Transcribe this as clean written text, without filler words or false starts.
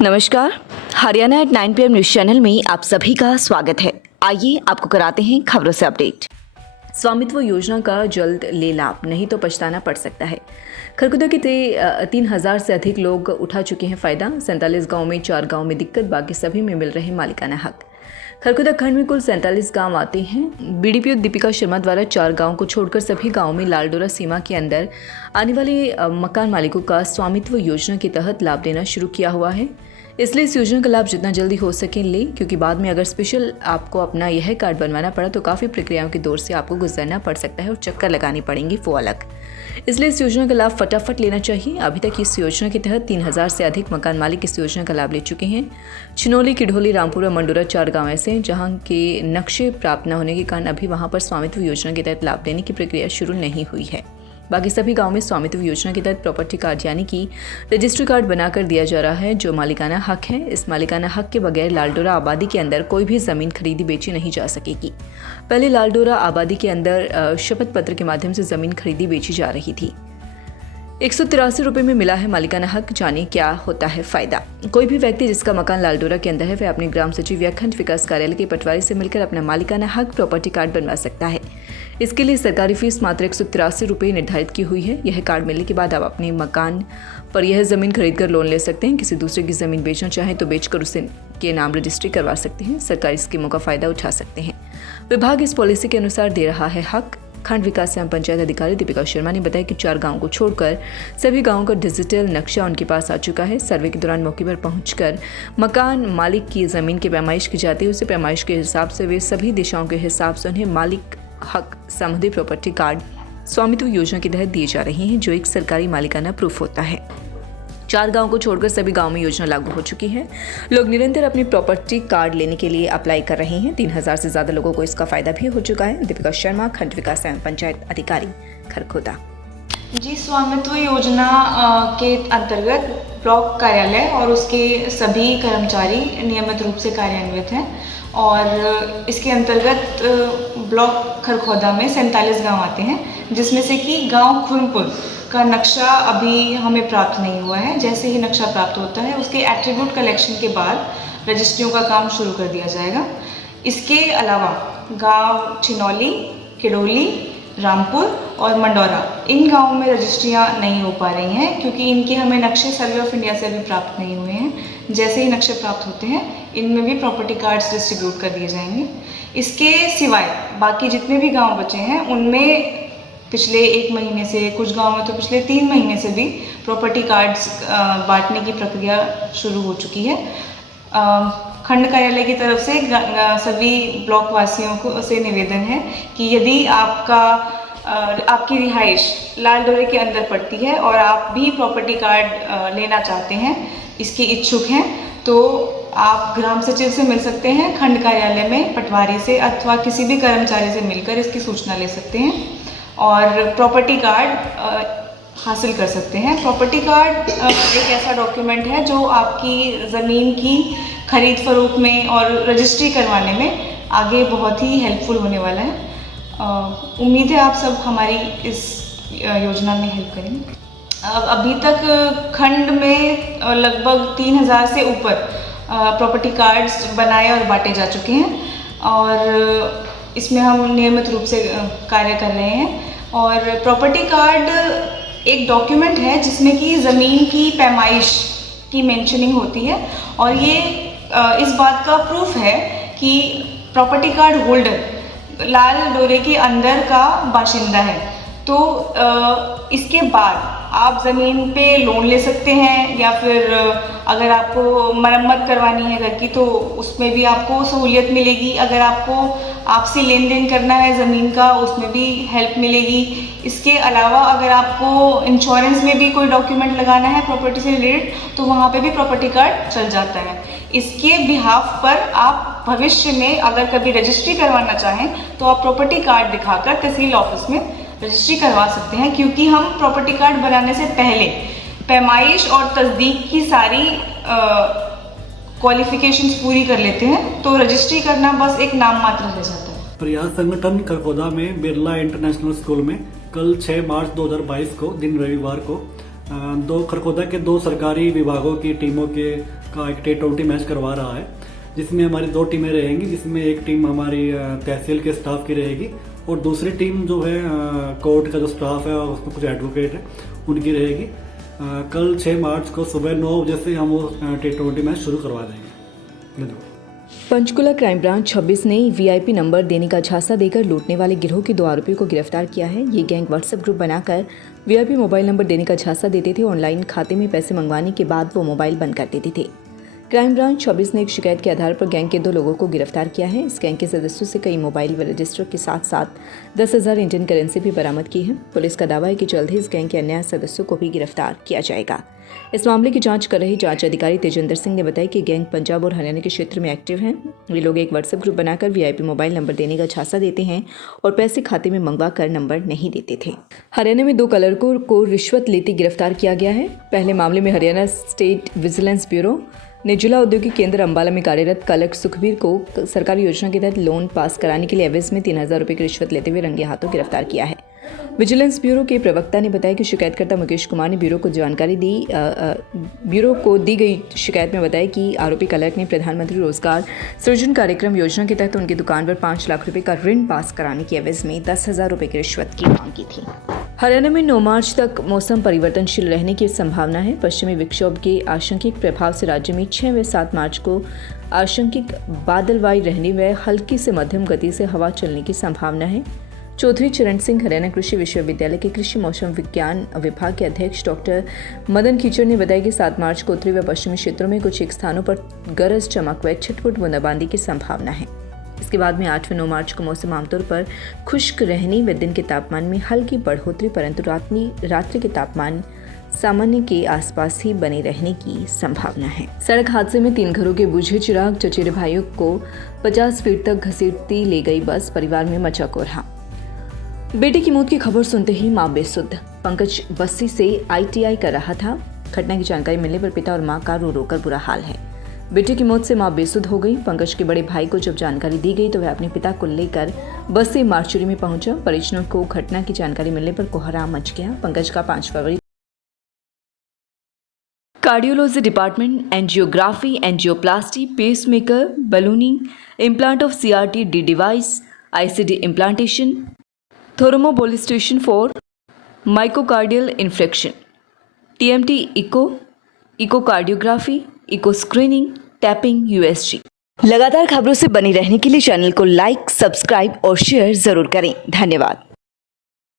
नमस्कार, Haryana at 9 PM news channel में आप सभी का स्वागत है। आइए आपको कराते हैं खबरों से अपडेट। स्वामित्व योजना का जल्द ले लाभ, नहीं तो पछताना पड़ सकता है। खरखुदा के 3,000 से अधिक लोग उठा चुके हैं फायदा। 47 गाँव में 4 गाँव में दिक्कत, बाकी सभी में मिल रहे मालिकाना हक। खरखुदा खंड में कुल 47 गांव आते हैं। बीडीपीओ दीपिका शर्मा द्वारा 4 गांव को छोड़कर सभी गांवों में लालडोरा सीमा के अंदर आने वाले मकान मालिकों का स्वामित्व योजना के तहत लाभ देना शुरू किया हुआ है। इसलिए इस योजना का लाभ जितना जल्दी हो सके लें, क्योंकि बाद में अगर स्पेशल आपको अपना यह कार्ड बनवाना पड़ा तो काफ़ी प्रक्रियाओं के दौर से आपको गुजरना पड़ सकता है और चक्कर लगानी पड़ेंगी वो अलग। इसलिए इस योजना का लाभ फटाफट लेना चाहिए। अभी तक इस योजना के तहत 3,000 से अधिक मकान मालिक इस योजना का लाभ ले चुके हैं। छिनोली, किढोली, रामपुर और मंडोरा 4 गाँव ऐसे हैं जहाँ के नक्शे प्राप्त न होने के कारण अभी वहाँ पर स्वामित्व योजना के तहत लाभ लेने की प्रक्रिया शुरू नहीं हुई है। बाकी सभी गांव में स्वामित्व योजना के तहत प्रॉपर्टी कार्ड यानी कि रजिस्ट्री कार्ड बनाकर दिया जा रहा है, जो मालिकाना हक है। इस मालिकाना हक के बगैर लालडोरा आबादी के अंदर कोई भी ज़मीन खरीदी बेची नहीं जा सकेगी। पहले लालडोरा आबादी के अंदर शपथ पत्र के माध्यम से ज़मीन खरीदी बेची जा रही थी। 183 रुपये में मिला है मालिकाना हक। जानिए क्या होता है फ़ायदा। कोई भी व्यक्ति जिसका मकान लालडोरा के अंदर है वह अपने ग्राम सचिव या खंड विकास कार्यालय के पटवारी से मिलकर अपना मालिकाना हक प्रॉपर्टी कार्ड बनवा सकता है। इसके लिए सरकारी फीस मात्र 183 रुपये निर्धारित की हुई है। यह कार्ड मिलने के बाद आप अपने मकान पर यह ज़मीन खरीदकर लोन ले सकते हैं। किसी दूसरे की ज़मीन बेचना चाहें तो बेचकर उसे के नाम रजिस्ट्री करवा सकते हैं। सरकारी स्कीमों का फ़ायदा उठा सकते हैं। विभाग इस पॉलिसी के अनुसार दे रहा है हक। खंड विकास एवं पंचायत अधिकारी दीपिका शर्मा ने बताया कि 4 गांवों को छोड़कर सभी गांवों का डिजिटल नक्शा उनके पास आ चुका है। सर्वे के दौरान मौके पर पहुंचकर मकान मालिक की ज़मीन की पैमाइश की जाती है। उसे पैमाइश के हिसाब से वे सभी दिशाओं के हिसाब से उन्हें मालिक हक संबंधी प्रॉपर्टी कार्ड स्वामित्व योजना के तहत दिए जा रहे हैं, जो एक सरकारी मालिकाना प्रूफ होता है। 4 गांव को छोड़कर सभी गांव में योजना लागू हो चुकी है। लोग निरंतर अपनी प्रॉपर्टी कार्ड लेने के लिए अप्लाई कर रहे हैं। 3,000 से ज़्यादा लोगों को इसका फायदा भी हो चुका है। दीपिका शर्मा, खंड विकास एवं पंचायत अधिकारी, खरखुदा। जी, स्वामित्व योजना के अंतर्गत ब्लॉक कार्यालय और उसके सभी कर्मचारी नियमित रूप से कार्यान्वित हैं और इसके अंतर्गत ब्लॉक खरखौदा में 47 गांव आते हैं, जिसमें से कि गांव खुरमपुर का नक्शा अभी हमें प्राप्त नहीं हुआ है। जैसे ही नक्शा प्राप्त होता है उसके एट्रीब्यूट कलेक्शन के बाद रजिस्ट्रियों का काम शुरू कर दिया जाएगा। इसके अलावा गांव छिनौली, किडोली, रामपुर और मंडोरा, इन गांवों में रजिस्ट्रियां नहीं हो पा रही हैं क्योंकि इनके हमें नक्शे सर्वे ऑफ इंडिया से अभी प्राप्त नहीं हुए हैं। जैसे ही नक्शे प्राप्त होते हैं इनमें भी प्रॉपर्टी कार्ड्स डिस्ट्रीब्यूट कर दिए जाएंगे। इसके सिवाय बाकी जितने भी गांव बचे हैं उनमें पिछले 1 महीने से, कुछ गाँव में तो पिछले 3 महीने से भी प्रॉपर्टी कार्ड्स बांटने की प्रक्रिया शुरू हो चुकी है। खंड कार्यालय की तरफ से सभी ब्लॉक वासियों को से निवेदन है कि यदि आपकी रिहाइश लालडोरे के अंदर पड़ती है और आप भी प्रॉपर्टी कार्ड लेना चाहते हैं, इसके इच्छुक हैं, तो आप ग्राम सचिव से मिल सकते हैं, खंड कार्यालय में पटवारी से अथवा किसी भी कर्मचारी से मिलकर इसकी सूचना ले सकते हैं और प्रॉपर्टी कार्ड हासिल कर सकते हैं। प्रॉपर्टी कार्ड एक ऐसा डॉक्यूमेंट है जो आपकी ज़मीन की खरीद फरोख्त में और रजिस्ट्री करवाने में आगे बहुत ही हेल्पफुल होने वाला है। उम्मीद है आप सब हमारी इस योजना में हेल्प करेंगे। अभी तक खंड में लगभग 3,000 से ऊपर प्रॉपर्टी कार्ड्स बनाए और बांटे जा चुके हैं और इसमें हम नियमित रूप से कार्य कर रहे हैं। और प्रॉपर्टी कार्ड एक डॉक्यूमेंट है जिसमें कि ज़मीन की पैमाइश की मेंशनिंग होती है और ये इस बात का प्रूफ है कि प्रॉपर्टी कार्ड होल्डर लाल डोरे के अंदर का बाशिंदा है। तो इसके बाद आप ज़मीन पे लोन ले सकते हैं या फिर अगर आपको मरम्मत करवानी है घर की तो उसमें भी आपको सहूलियत मिलेगी। अगर आपको आपसी लेन देन करना है ज़मीन का, उसमें भी हेल्प मिलेगी। इसके अलावा अगर आपको इंश्योरेंस में भी कोई डॉक्यूमेंट लगाना है प्रॉपर्टी से रिलेटेड तो वहाँ पे भी प्रॉपर्टी कार्ड चल जाता है। इसके बिहाफ पर आप भविष्य में अगर कभी रजिस्ट्री करवाना चाहें तो आप प्रॉपर्टी कार्ड दिखाकर तहसील ऑफिस में रजिस्ट्री करवा सकते हैं, क्योंकि हम प्रॉपर्टी कार्ड बनाने से पहले पैमाइश और तस्दीक की सारी क्वालिफिकेशंस पूरी कर लेते हैं, तो रजिस्ट्री करना बस एक नाम मात्र रह जाता है। प्रयास संगठन खरखौदा में बिरला इंटरनेशनल स्कूल में कल 6 मार्च 2022 को दिन रविवार को दो खरखोदा के 2 सरकारी विभागों की टीमों के का एक T20 मैच करवा रहा है, जिसमें हमारी 2 टीमें रहेंगी, जिसमें एक टीम हमारी तहसील के स्टाफ की रहेगी और दूसरी टीम जो है कोर्ट का जो स्टाफ है और उसमें कुछ एडवोकेट है उनकी रहेगी। कल 6 मार्च को सुबह 9 बजे से हम वो T20 मैच शुरू करवा देंगे। धन्यवाद। पंचकुला क्राइम ब्रांच 26 ने वीआईपी नंबर देने का झांसा देकर लूटने वाले गिरोह के 2 आरोपियों को गिरफ्तार किया है। ये गैंग व्हाट्सएप ग्रुप बनाकर वीआईपी मोबाइल नंबर देने का झांसा देते थे। ऑनलाइन खाते में पैसे मंगवाने के बाद वो मोबाइल बंद कर देते थे। क्राइम ब्रांच 26 ने एक शिकायत के आधार पर गैंग के 2 लोगों को गिरफ्तार किया है। इस गैंग के सदस्यों से कई मोबाइल व रजिस्टर के साथ साथ 10,000 इंडियन करेंसी भी बरामद की है। पुलिस का दावा है कि जल्द ही इस गैंग के अन्य सदस्यों को भी गिरफ्तार किया जाएगा। इस मामले की जांच कर रहे जांच अधिकारी तेजेंद्र सिंह ने बताया कि गैंग पंजाब और हरियाणा के क्षेत्र में एक्टिव है। ये लोग एक व्हाट्सएप ग्रुप बनाकर वीआईपी मोबाइल नंबर देने का झांसा देते हैं और पैसे खाते में मंगवा कर नंबर नहीं देते थे। हरियाणा में 2 क्लर्कों को रिश्वत लेते गिरफ्तार किया गया है। पहले मामले में हरियाणा स्टेट विजिलेंस ब्यूरो ने जिला औद्योगिक केंद्र अंबाला में कार्यरत क्लर्क सुखबीर को सरकारी योजना के तहत लोन पास कराने के लिए एवज में 3,000 रुपये की रिश्वत लेते हुए रंगे हाथों गिरफ्तार किया है। विजिलेंस ब्यूरो के प्रवक्ता ने बताया कि शिकायतकर्ता मुकेश कुमार ने ब्यूरो को दी गई शिकायत में बताया कि आरोपी क्लर्क ने प्रधानमंत्री रोजगार सृजन कार्यक्रम योजना के तहत उनकी दुकान पर 5 लाख रुपए का ऋण पास कराने की एवज में 10,000 रुपये की रिश्वत की मांग की थी। हरियाणा में 9 मार्च तक मौसम परिवर्तनशील रहने की संभावना है। पश्चिमी विक्षोभ के आंशिक प्रभाव से राज्य में 6 व 7 मार्च को आंशिक बादलवाई रहने व हल्की से मध्यम गति से हवा चलने की संभावना है। चौधरी चरण सिंह हरियाणा कृषि विश्वविद्यालय के कृषि मौसम विज्ञान विभाग के अध्यक्ष डॉक्टर मदन खीचड़ ने बताया कि 7 मार्च को उत्तरी व पश्चिमी क्षेत्रों में कुछ एक स्थानों पर गरज चमक व छिटपुट बूंदाबांदी की संभावना है। इसके बाद में 8 व 9 मार्च को मौसम आमतौर पर खुश्क रहने व दिन के तापमान में हल्की बढ़ोतरी, परंतु रात्रि के तापमान सामान्य के आसपास ही बने रहने की संभावना है। सड़क हादसे में 3 घरों के बुझे चिराग, चचेरे भाइयों को 50 फीट तक घसीटती ले गई बस, परिवार में मचा कोहराम। बेटे की मौत की खबर सुनते ही मां बेसुध। पंकज बस्सी से ITI कर रहा था। घटना की जानकारी मिलने पर पिता और मां का रो रो कर बुरा हाल है। बेटे की मौत से मां बेसुध हो गई। पंकज के बड़े भाई को जब जानकारी दी गई तो वह अपने पिता को लेकर बस्सी मार्चुरी में पहुंचा। परिजनों को घटना की जानकारी मिलने पर कोहराम मच गया। पंकज का 5 फरवरी cardiology department, angiography, angioplasty, pacemaker, ballooning, implant of CRT-D device, ICD implantation, thrombolysation for myocardial infection, TMT echocardiography, echo screening, tapping, USG। लगातार खबरों से बनी रहने के लिए चैनल को लाइक, सब्सक्राइब और शेयर जरूर करें। धन्यवाद।